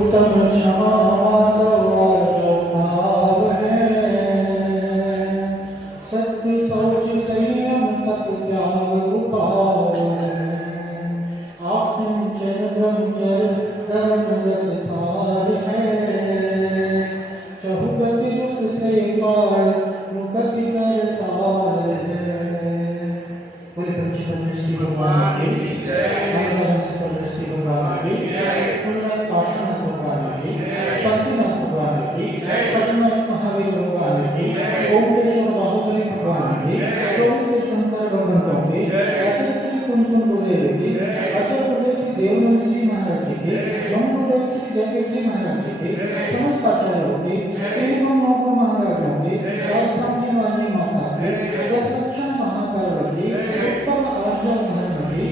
उत्तम क्षमा करो जो भाव है, सत्य शौच संयम तप त्याग उपाय है। आत्मचर ब्रह्मचर्य कर्म रस सार है, चहुगति रुख से पार मुक्ति करतार है। बोले पंचतत्व श्री भगवान की जय, श्री भगवान की जय, काशीनाथ भगवान की, शांतिनाथ भगवान की, पद्मनाथ महावीर भगवान की, ओमकेश्वर बाहुबली भगवान की, चौबीस शंकर भगवंतों की, अजय श्री कुंकुम गुरुदेव की, अजय गुरुदेव श्री देवनंद जी महाराज जी की, ओम गुरुदेव श्री जयदेव जी महाराज जी की, समस्त आचार्यों की, तीन नौक महाराजों की, सामने वाली माता की, दस लक्षण महाकाल की, उत्तम आर्जव धर्म की,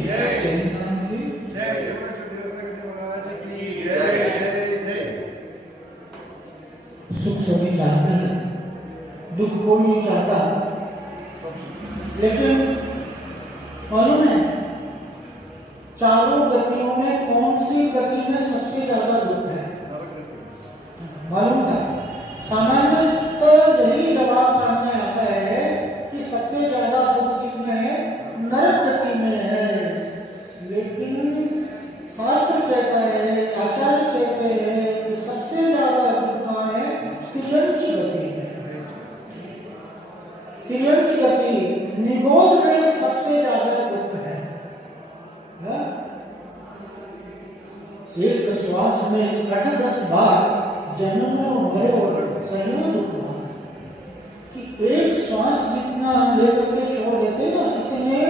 सुख सभी चाहते हैं, दुख कोई नहीं चाहता, लेकिन मालूम है चारों गतियों में कौन सी गति में सबसे ज्यादा दुख है? मालूम है? सामान्यतः यही जवाब सामने आता है कि सबसे ज्यादा दुख किसमें है? नरक गति में है। लेकिन शास्त्र कहता है, आचार्य कहते हैं कि सबसे ज्यादा दुख कहाँ है? तिर्यंच गति। तिर्यंच गति निगोद में सबसे ज्यादा दुख है। एक श्वास में 8-10 बार जन्मों मरो सैयों दुख हुआ कि एक श्वास जितना हम लेकर के छोड़ देते ना, इतने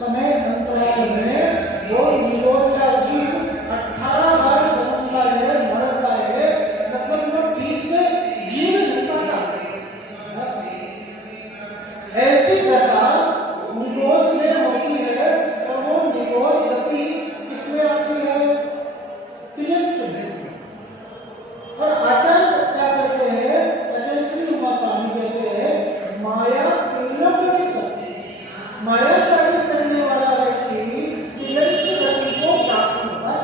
समय अंतराल में वो निरोध का जीव 18 बार जन्मता है, मरता है, मतलब वो ठीक से जीव नहीं पाता। ऐसी दशा निरोध में होती है, तो वो निरोध गति किसमें आती है? तिर्यंच में। और आचार्य क्या कहते हैं? अजय श्री उमा स्वामी कहते हैं माया त्रिलोक की शक्ति। मायाचारी करने वाला व्यक्ति तिर्यंच गति को प्राप्त होगा।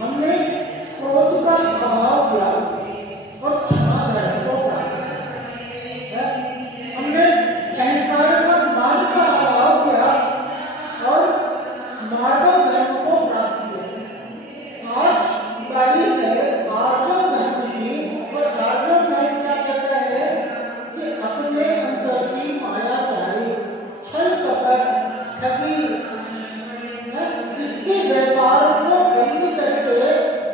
हमने क्रोध का अभाव किया और क्षमा धर्म को प्राप्त किया। हमने अहंकार का मान का अभाव किया और मार्गव धर्म को प्राप्त किया। आज गाड़ी है आर्जव धर्म की, और आर्जव धर्म क्या कहता है कि अपने अंदर की मायाचारी, छल कपट, ठगी, इसके व्यापार को बंद करके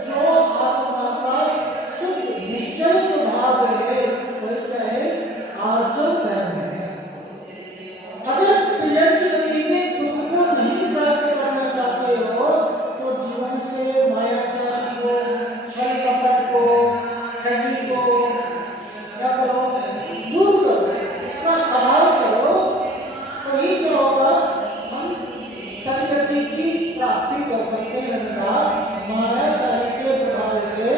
जो आत्मा का शुद्ध निश्चल स्वभाव है, वह क्या है? आर्जव धर्म है। अगर तिर्यंच गति में दुख को नहीं प्राप्त करना चाहते हो, तो जीवन से मायाचार को, छल कपट को, ठगी को क्या करो? दूर करो, इसका अभाव करो। तो ये क्या होगा? हम सदगति की प्राप्ति कर सकते हैं। मायाचार के प्रभाव से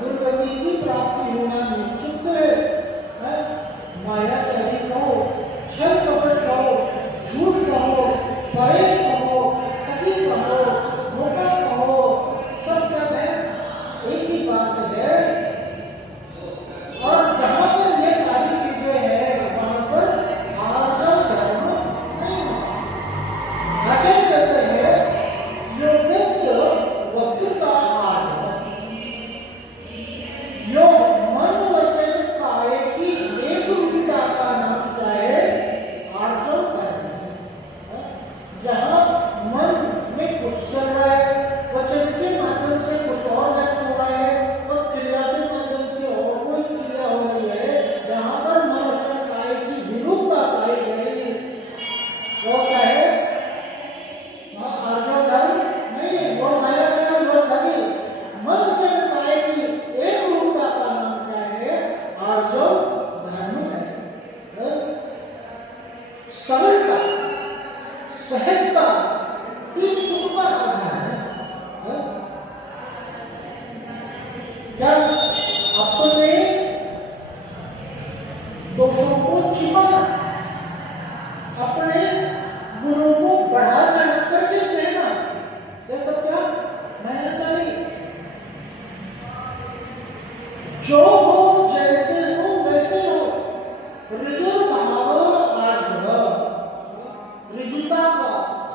दुर्गति की प्राप्ति होना निश्चित है। मायाचारी कहो, छल कपट कहो, झूठ कहो, फरेब कहो, ठगी कहो, धोखा कहो, सब क्या है? एक ही बात है। और जहां पर ये सारी चीजें हैं, वहां पर आर्जव धर्म नहीं है। आचार्य कहते हैं योगस्य वक्तृता आर्जव, योग मन वचन काय की एक रूपता का नाम क्या है? आर्जव धर्म है। जहां मन में कुछ चल रहा है, वचन के माध्यम से कुछ और व्यक्त हो रहा है, और क्रिया के माध्यम से और कोई क्रिया हो रही है, जहां पर मन वचन काय की विरुद्धता पाई गई, वो क्या है? आर्जव धर्म नहीं है, वो मायाचार, वो ठगी। मन वचन काय की एक रूपता का नाम क्या है? आर्जव धर्म है। सरलता, सहजता इस सुख का आधार है। क्या अपने दोषों को छिपाना, अपने गुणों को बढ़ा चढ़ा करके कहना, ये सब क्या? जो हो जैसे हो वैसे हो, ऋजु भाव आज ऋजुता का,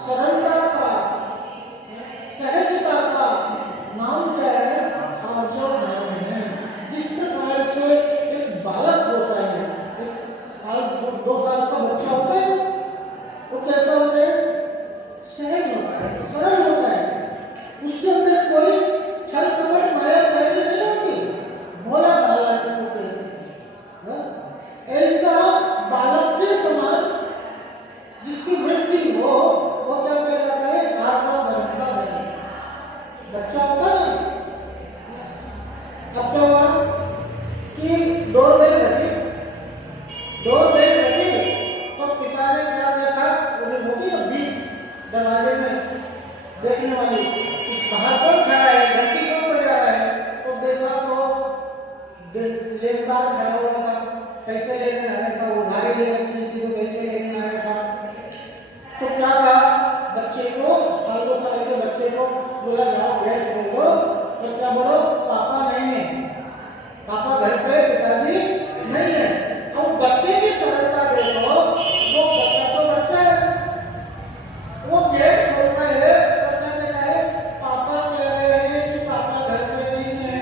सरलता का, सहजता का नाम क्या है? आर्जव धर्म है। जिस प्रकार से एक बालक होता है, एक 2 साल का बच्चा होता है, वो कैसा होता है? सहज होता है, सरल होता है, उसके अंदर कोई छल कपट माया जाति नहीं होती, भोला बालक होते हैं। ऐसा बालक के समान जिसकी वृत्ति हो, वो क्या कहलाता है? आर्जव धर्म का है। बच्चा होता है ना, अब क्या हुआ कि डोरबेल रखी, तो पिता ने क्या देखा? उन्हें होगी ना बीट दरवाजे में देखने वाली, बाहर कौन खड़ा है, घंटी कौन बजा रहा है? तो देखा तो लेनदार खड़ा हुआ था, पैसे लेने आया था, उधारी लेनी थी तो पैसे लेने आया था। तो क्या कहा बच्चे को, 2 साल के बच्चे को बोला जाओ गेट खोलो, तो क्या बोलो? पापा नहीं है, पापा घर पे, पिताजी नहीं है। अब बच्चे की सरलता देखो, वो बच्चा तो बच्चा है, वो गेट खोलता है, बच्चा कहता है पापा कह रहे हैं कि पापा घर पे नहीं है।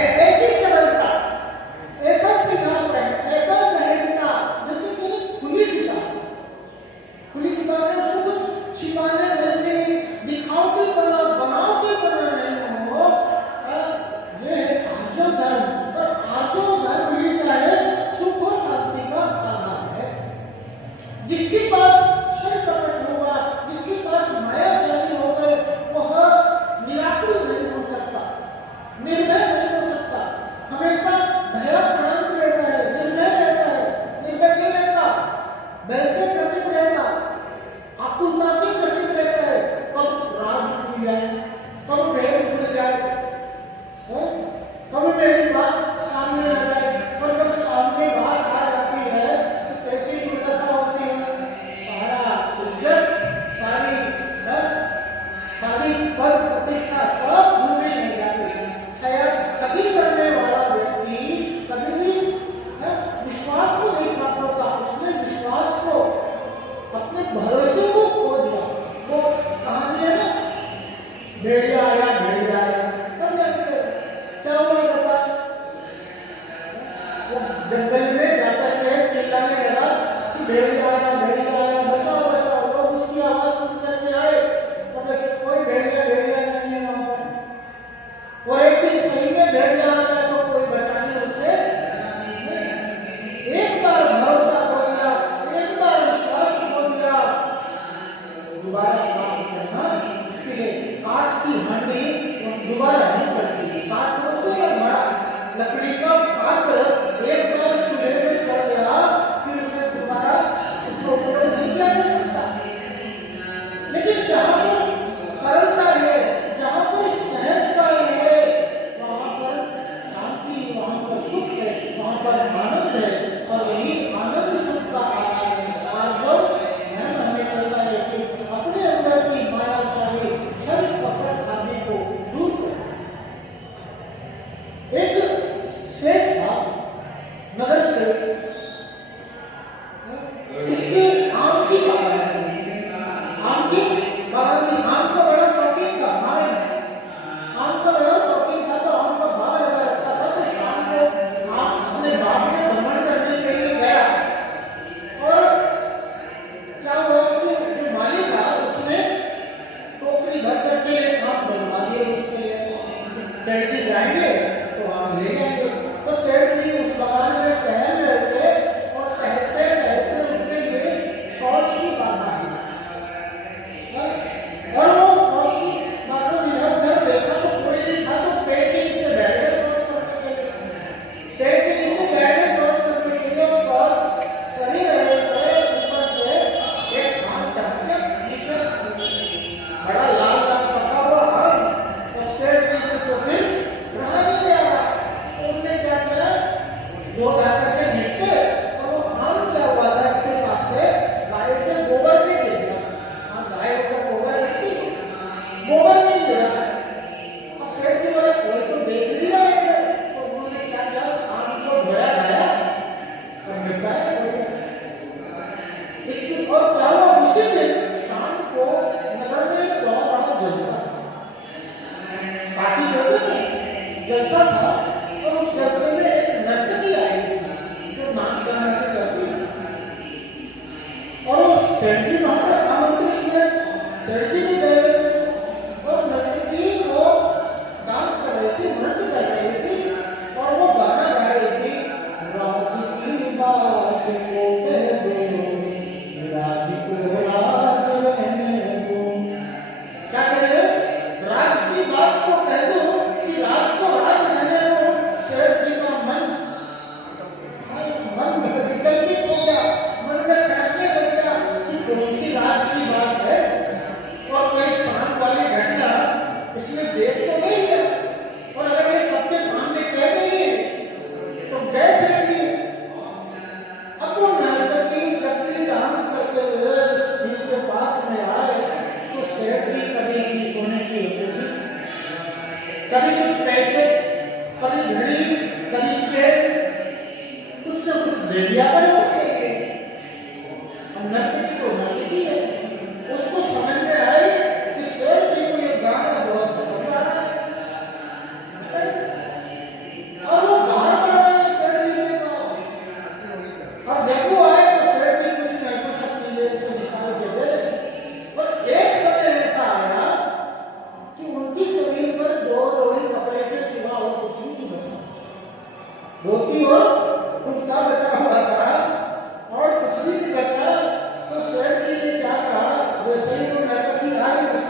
ऐसी सरलता, ऐसा सीधापन, ऐसा सहजता, जैसे कि खुली किताब में उसको कुछ छिपाने जैसे दिखावटी बना नहीं हो,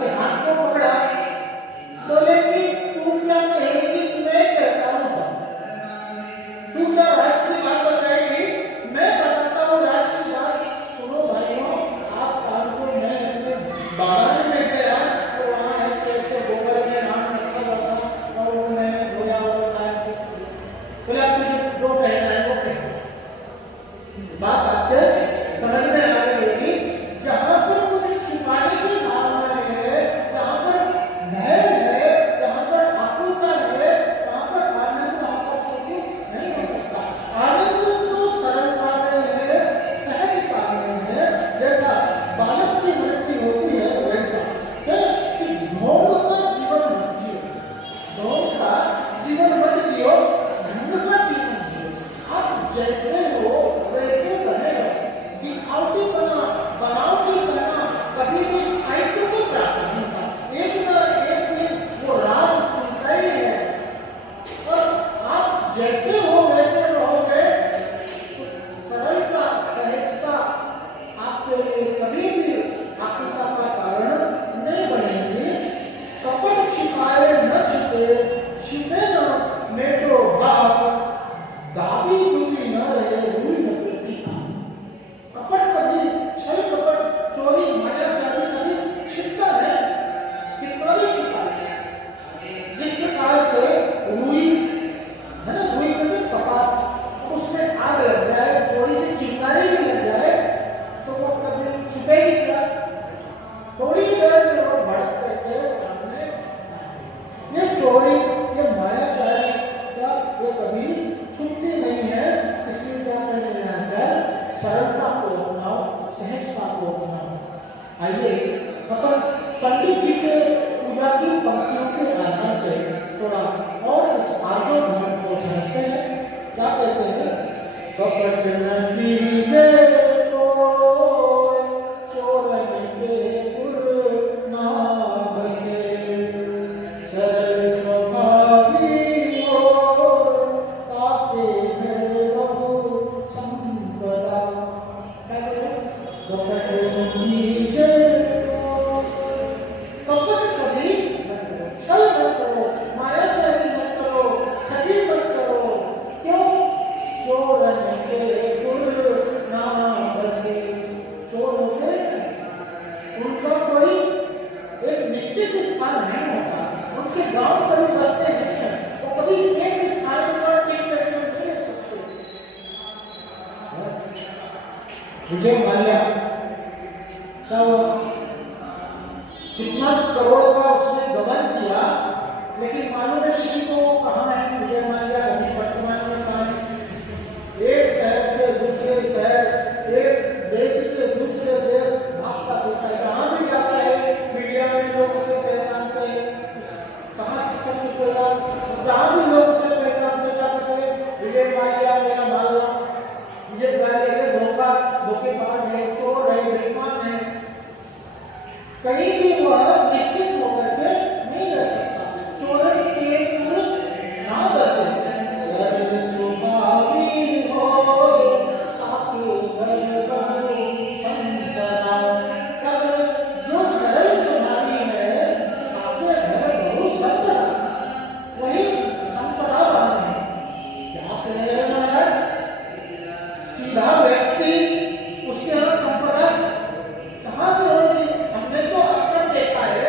उसके हाथ को पकड़ा, बोले कि तू क्या कहेगी, मैं कहता हूँ सब। तू क्या राज की बात बताएगी, मैं बताता हूँ राज की बात। सुनो भाइयों, आज शाम को मैं अपने बागान में गया तो वहाँ ऐसे ऐसे गोबर में नाम रखा हुआ था और वो मैंने धोया और बताया। बोले आप मुझे जो कहना है वो कहें। बात आपके समझ में आ रही होगी। जहाँ पर कुछ छुपाने की भावना है, जहाँ पर भय है, जहाँ पर आकुलता है, वहाँ पर आनंद आपका सुखी नहीं हो सकता। आनंद तो सरलता में है, सहजता में है। जैसा बालक की मृत्यु होती है वैसा कि ढोंग का जीवन मत जियो, ढोंग का जीवन मत जियो, ढंग का जीवन जियो। आप जैसे हो वैसे बनेगा। दिखावटी बना, बनावटी बना कभी भी स्थायित्व को प्राप्त नहीं होता। एक ना एक दिन वो राज खुलता ही है। और आप जैसे हो वैसे रहोगे तो सरलता, सहजता आपके लिए कभी भी आकुलता का कारण नहीं बनेगी। कपट छिपाए न छिपे, छिपे न मेटो भाव, दाबी दूबी न रहे रूई न प्रतीका। कपट कभी, छल कपट, चोरी, मायाजाली कभी छिपता नहीं, कितना भी छिपा है। जिस प्रकार से रूई है ना, रूई कभी कपास, उसमें आग लग जाए, थोड़ी सी चिंगारी भी लग जाए तो वो कभी छुपेगी क्या? थोड़ी देर में वो भड़क करके सामने। ये चोरी, ये मायाजाली क्या ये कभी छुपती नहीं है। इसलिए क्या करने यहाँ जाए, सरलता को अपनाओ, सहजता को अपनाओ। आइए अपन पंडित जी के पूजा की पंक्तियों के आधार से थोड़ा और इस आर्जो धर्म को समझते हैं। क्या कहते हैं? कपट न कीजे कोय, चोरन के गुर ना बसे, सरल स्वभावी हो ताके घर बहु संपदा। क्या कहते हैं? कपट न कीजे कोय, कपट कभी मत करो, छल मत करो, मायाजाली मत करो, ठगी मत करो। क्यों? चोरन के गुर ना बसे। चोर होते उनका कोई एक निश्चित स्थान नहीं होता, उनके गांव कभी बसते नहीं है, वो कभी एक स्थान पर टिक करके नहीं रह सकते। विजय माल्या का कितना करोड़ का उसने गबन किया, लेकिन मालूम है किसी को कहाँ है विजय माल्या अभी वर्तमान में कहाँ है? एक शहर से दूसरे शहर, एक देश से दूसरे देश भागता फिरता है। जहाँ भी जाता है मीडिया में लोग उसे पहचानते हैं। कहाँ से निकलेगा? जहाँ भी लोग उसे पहचानते जाते हैं, विजय माल्या मेरा मालना, विजय माल्या के धोखेबाज है, चोर है, बेईमान है। कहीं भी वह निश्चित होकर के नहीं रह सकता। चोरन के गुर ना बसे, सरल स्वभावी हो ताके घर बहु संपदा। जो सरल स्वभावी है ताके घर बहु संपदा, वही संपदा वाला है। क्या करेगा महाराज? सीधा व्यक्ति, उसके यहाँ संपदा कहाँ से होगी? हमने तो अक्सर देखा है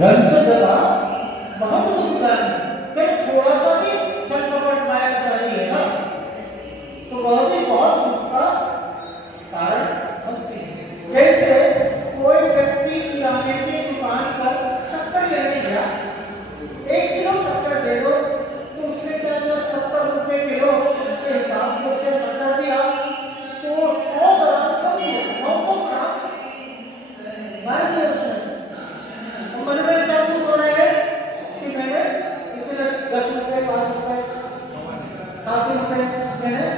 रंजकता बहुत मुस्कुराती फिर थोड़ा सा भी छल कपट माया चाही है ना तो वह भी बहुत दुख का कारण बनती है। जैसे कोई व्यक्ति किराने की दुकान पर शक्कर लेने गया, 1 किलो शक्कर दे दो तो उसने क्या किया, 70 रुपए किलो के हिसाब से उसे शक्कर दिया तो 100 ग्राम कम दिया, 900 ग्राम मार दिया उसने। तो मन में क्या सोच हो रहा है कि मैंने इतने 10 रुपए 5 रुपए 7 रुपए मैंने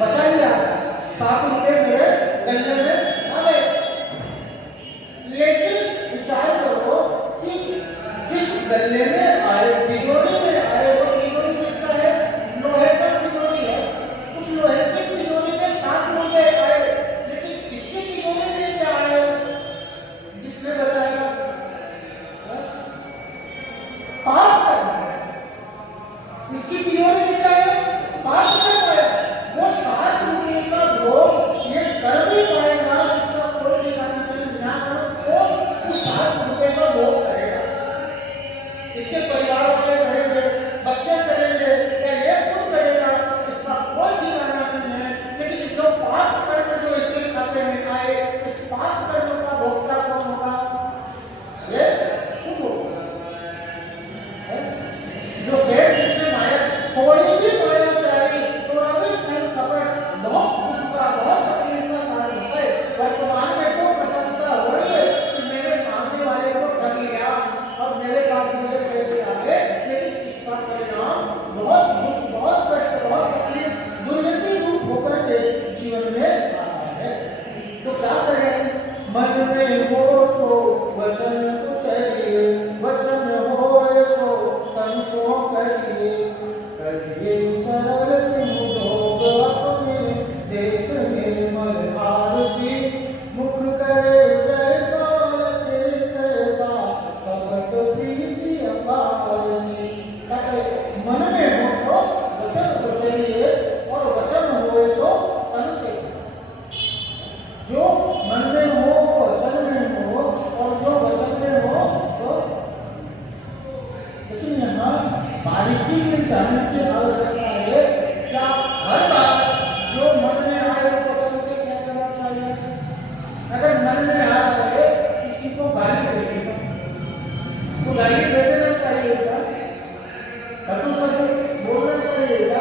बचा लिया, 7 रुपए मेरे गले में आ गए। लेकिन विचार करो कि जिस गले में आए, तिजोरी में आए, वो तिजोरी किसका है, लोहे का तिजोरी है। उस लोहे की तिजोरी में 7 रुपए आए, लेकिन इसकी तिजोरी में क्या आए जिसने बताया, पाप करना है। इसकी तिजोरी में क्या है, पाप करना है। वो 7 रुपए का भोग ये कर भी पाएगा, इसका कोई ठिकाना नहीं, ना तो उस 7 रुपए का भोग करेगा। इसके परिवार वाले करेंगे, बच्चे करेंगे या ये खुद करेगा, इसका कोई ठिकाना नहीं है। लेकिन जो पाप कर्म जो इसके खाते में आए, इस पाप कर्म का भोक्ता कौन होगा, ये खुद होगा। जो पेट जिससे माया थोड़ी भी माया चाही, थोड़ा भी छल कपट बहुत दुख का, बहुत तकलीफ का कारण होता है। वर्तमान में तो प्रसन्नता हो रही है कि मैंने सामने वाले को ठग लिया और मेरे पास मुझे पैसे आ गए, लेकिन इसका परिणाम बहुत दुख, बहुत कष्ट, बहुत तकलीफ, दुर्गति रूप होकर के जीवन में आता है। तो क्या करें, मन में हो सो वचन तो चाहिए, वचन हो सो तन सो करिए, करिए सरल मुझोग अपने, देख निर्मल आरसी, मुख करे जैसा लगे तैसा, कपट प्रीति अपारसी। मन में हो सो वचन तो चाहिए और वचन हो सो तन से। जो मन में हो वचन में हो और जो वचन में हो तो, लेकिन यहाँ बारीकी में जानने की आवश्यकता है। क्या हर बार जो मन में आए वो वचन से क्या करना चाहिए? अगर मन में आ जाए किसी को गाली दे देगा तो गाली दे देना चाहिएगा, कटु शब्द बोलना चाहिएगा।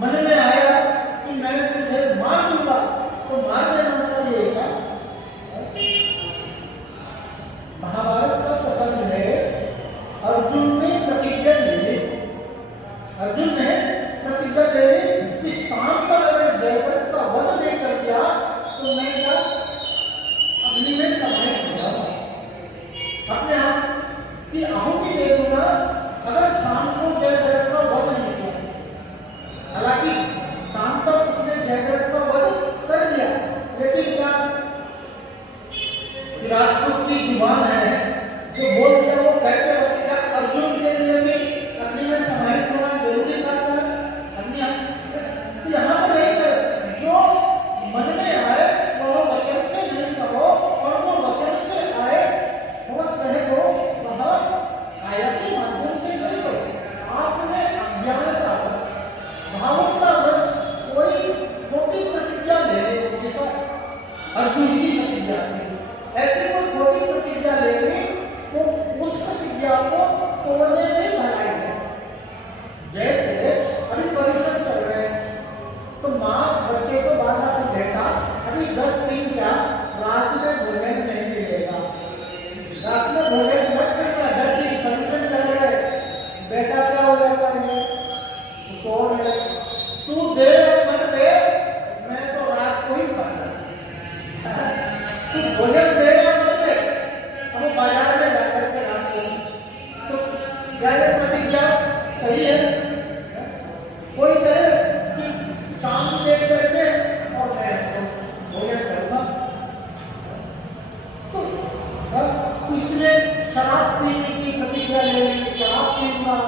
मन में आया कि मैं तुझे मार दूंगा तो मार देना चाहिएगा। महाभारत का प्रसंग है, अर्जुन ने प्रतिज्ञा ले ली, अर्जुन ने प्रतिज्ञा ले ली कि शाम का अगर जयद्रथ का वध नहीं कर दिया तो मैं क्या अग्नि में समाहित हो जाऊंगा, अपने आप की आहुति दे दूंगा अगर शाम को जयद्रथ का वध नहीं किया। हालांकि शाम तक उसने जयद्रथ का वध कर दिया, लेकिन क्या राजपूत की जुबान है जो बोल दिया वो कहते रखेगा। अर्जुन के लिए भी अग्नि में समाहित होना जरूरी था क्या? यहाँ पर एक जो मन में आए वह वचन से नहीं कहो, और वो वचन से आए वह कहे दो, वह काया के माध्यम से नहीं करो। आपने अज्ञानता भावुकता बस कोई छोटी प्रतिज्ञा ले ले, जैसा अर्जुन की प्रतिज्ञा थी, ऐसे कोई छोटी प्रतिज्ञा ले ली तो उस प्रतिज्ञा को तोड़ने में भलाई है। जैसे अभी परीक्षा चल रहे हैं तो माँ बच्चे को बार-बार कहता अभी 10 दिन क्या रात में भोजन नहीं मिलेगा, रात में भोजन मत करना, 10 दिन परीक्षा चल रहे, बेटा क्या हो जाता है तू दे मत दे, मैं तो रात को ही खाना, तू भोजन दे या मत दे, अब वो बाजार में जाकर के रात को तो क्या ये प्रतिज्ञा सही है? कोई कहे कि शाम देख करके और मैं भोजन करूंगा, तो इसने शराब पीने की प्रतिज्ञा ले ली, शराब पीऊंगा,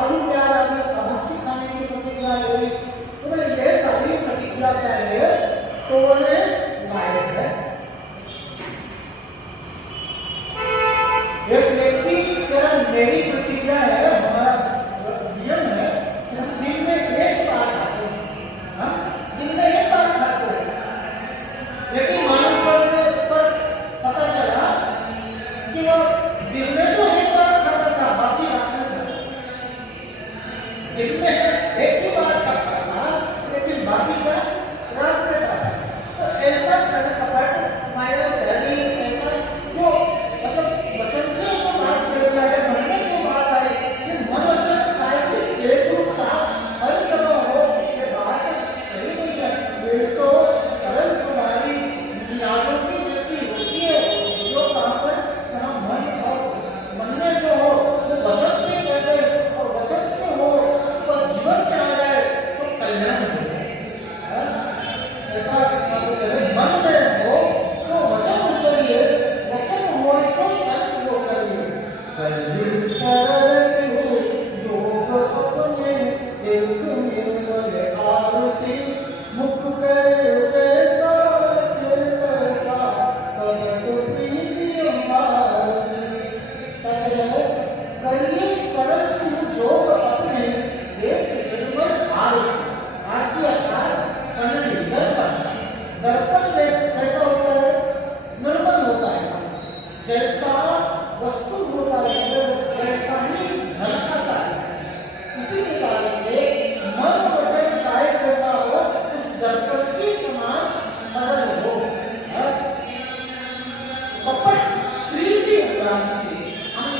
आलू प्याज आदि अभक्ष्य खाने की प्रतिज्ञा ले ली, तो ये सारी प्रतिज्ञा क्या है? तोड़ने लायक है।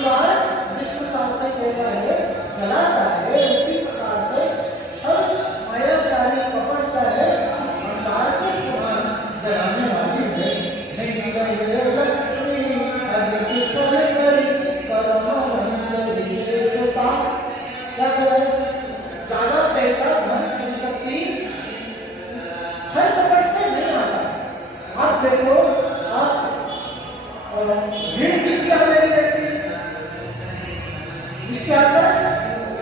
दीवार जिस प्रकार से कैसा है जलाता है, उसी प्रकार से छल मायाचारी पकड़ता है, उस अंगार के समान जलाने वाली है। नहीं कहता ये लक्ष्मी अदिति छल करी परमानंद विशेषता। क्या करे? ज्यादा पैसा धन संपत्ति छल कपट से नहीं आता। आप देखो, आप ऋण किसके आगे रहती है? जिसके अंदर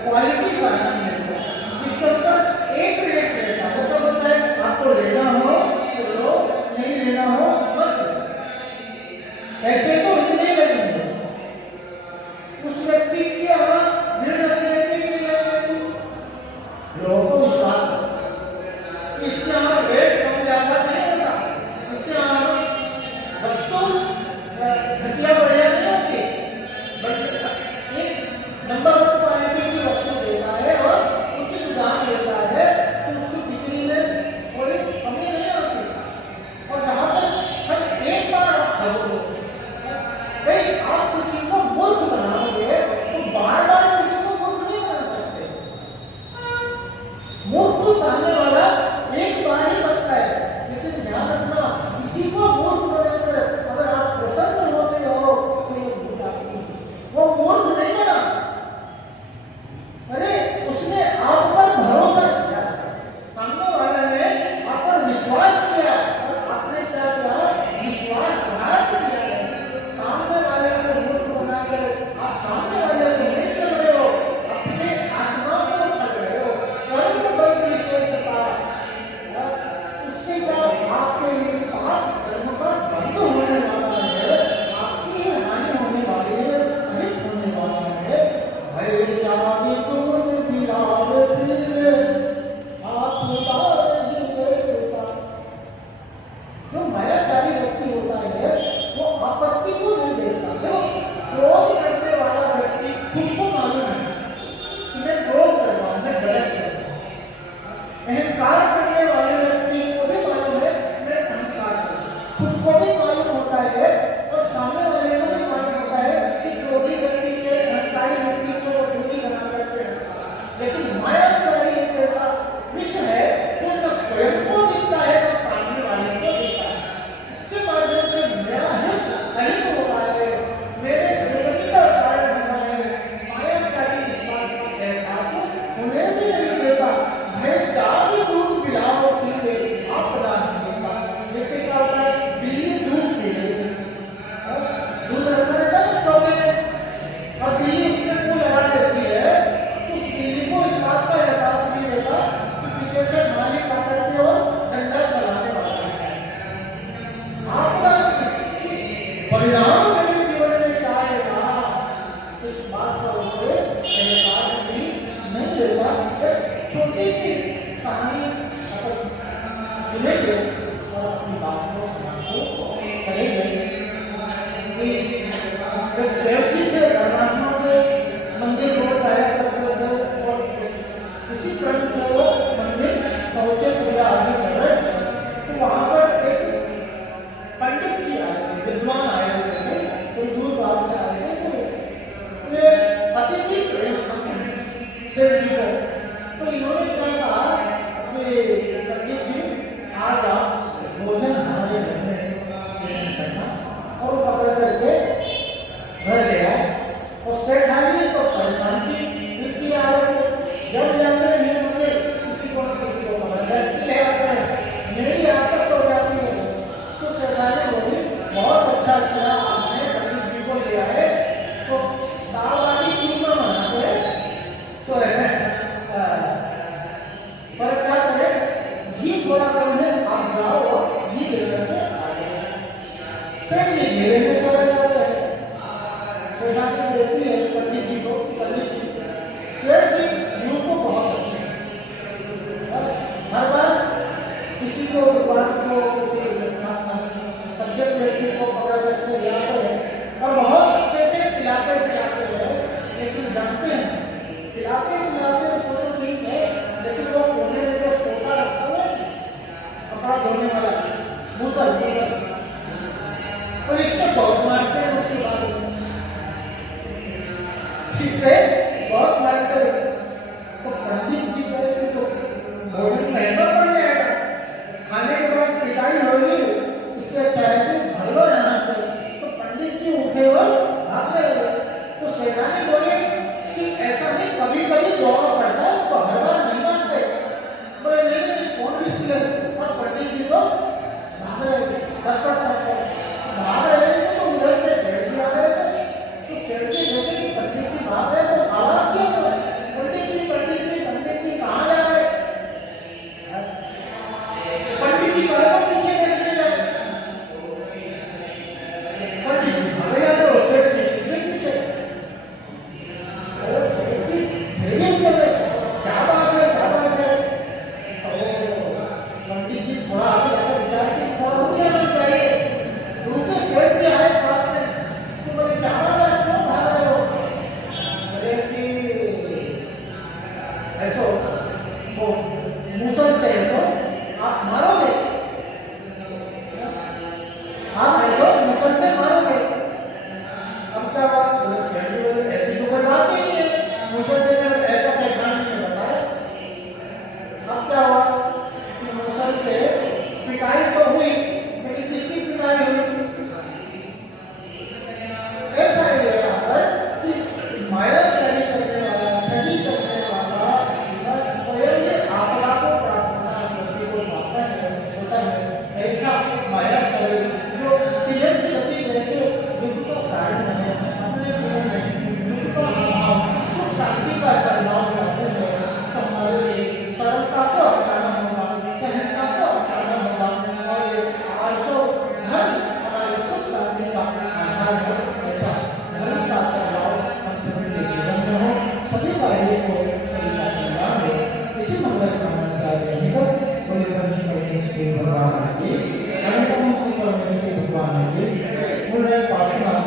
क्वालिटी साधन है, जिसके अंदर एक रेट रहता है। वो तो बोलता है आपको लेना हो तो लो, नहीं लेना हो मत लो। ऐसे तो इतने लगेंगे। उस व्यक्ति के यहाँ ऋण रखने के लिए लोगों को विश्वास है। इसके यहाँ रेट कम ज्यादा नहीं होता, इसके यहाँ वस्तु घटिया बढ़िया नहीं होती, बल्कि एक नंबर वन क्वालिटी की वस्तु देता है और उचित दाम देता है, तो उसकी बिक्री में कोई कमी नहीं होती। और जहां तक छल एक बार आप खरीदो, भाई आप किसी को मूर्ख बनाओगे तो बार बार किसी को मूर्ख नहीं बना सकते। मूर्ख तो सामने वाला एक बार ही बनता है, लेकिन ध्यान रखना किसी को मूर्ख बनाकर अगर आप प्रसन्न होते हो तो ये भूल आती है। वो मूर्ख नहीं बना, अरे उसने आप पर भरोसा किया, सामने वाले ने आप पर विश्वास किया और आपने क्या किया? विश्वासघात किया है। सामने वाले को मूर्ख बनाकर आप सामने वाले को नहीं चल रहे हो, अपने आत्मा को चल रहे हो। कर्म बल विशेषता, उससे बाद आपके लिए पाप कर्म का बंद होने वाला है, आपकी हानि होने वाली है, अहित होने वाला है। भय त्यागी तुम विराट फिर आप उतार देता। जो मायाचारी व्यक्ति होता है वो आपत्ति को नहीं देखता। देखो, क्रोध करने वाला व्यक्ति खुद को मालूम है कि मैं क्रोध कर रहा हूं, मैं गलत कर रहा हूं। अहंकार करने वाले व्यक्ति को भी मालूम है मैं अहंकार कर रहा हूं, खुद को भी मालूम होता है और सामने वाले को भी मालूम होता है कि क्रोधी व्यक्ति से, अहंकारी व्यक्ति से वो दूरी बना करके रखता है। लेकिन मायाचारी एक ऐसा विषय है जो न स्वयं को दिखता है और सामने वाले को दिखता है। इसके माध्यम से मेरा हित अहित हो रहा है, मेरे दुर्गति का कारण हो रहा है। मायाचारी इस बात का एहसास उन्हें भी नहीं देता। भय त्यागी दूध पिलाओ पीले आपदा नहीं देता। जैसे क्या होता है, बिल्ली दूध पी रही है, दूध रखा रहता है चौके में और बिल्ली उसमें मुंह लगा देती है, तो उस बिल्ली को इस बात का एहसास नहीं रहता कि पीछे से मालिक आकर के और डंडा चलाने वाला है। आपदा परिणाम मेरे जीवन में क्या आएगा, इस बात का उसे एहसास भी नहीं देता। एक छोटी सी कहानी अगर सुनेंगे और अपनी बात को समझो करेंगे कि एक सेठ जी थे, धर्मात्मा के मंदिर रोज आया करते थे और इसी क्रम से वो मंदिर पहुंचे, पूजा आदि कर रहे। तो वहां पर एक पंडित जी आए, विद्वान आए हुए थे, कोई दूर बाहर से आए थे, तो ये अतिथि सेठ जी को। तो इन्होंने क्या कहा कि पंडित जी आज आप भोजन हमारे घर में करना, और वो पकड़ करके घर गया और सेठ आदमी तो परेशान थी इसकी आदत से। जब जाते हैं मंदिर किसी को पकड़ ले आते हैं, मेरी आदत हो जाती है। तो सेठ आदमी बोली बहुत अच्छा किया आपने, पंडित जी को ले आए तो दाल बाटी चूरमा बनाते हैं तो पर क्या करें, घी थोड़ा कम है, आप जाओ और घी लेकर के आ जाए। फिर ये घेरे में चला जाता है। सेठ आदमी देखती है पंडित जी को, पंडित जी सेठ जी यूं को बहुत अच्छे, हर बार किसी को भगवान को किसी सब्जेक्ट व्यक्ति को पकड़ करके ले आते हैं और बहुत अच्छे से खिलाते हैं। लेकिन जानते हैं खिलाते सोचो ठीक है, लेकिन वो कोने में जो सोता रखता है कपड़ा धोने वाला मुसल और इससे बहुत मारते हैं। उसके बाद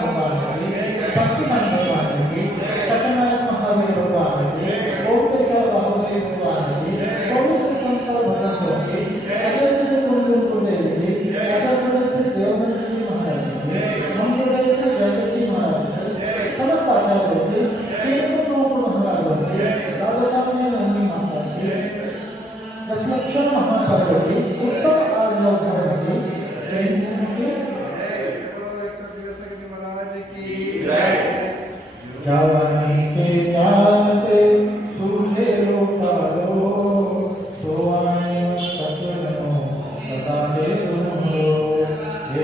भगवान की, शक्तिमान भगवान की, सत्यनारायण महावीर भगवान की, ओंकेश्वर बाहुबली भगवान की, 24 संकर भगवान की, अजय से कुंडल कुंडल की, अजय से देवमन जी महाराज की, मंगल से जगती महाराज की, समस्त आचार्यों की, तीर्थों महाराज की, दादा साहब ने नंदी महाराज की, दशलक्षण महापर्व की, उत्तम आलोक धर्म की, जैन की, जवानी के ज्ञान से सूझे लोकालो, सोआने सतनो सदा ले तुम हो, ये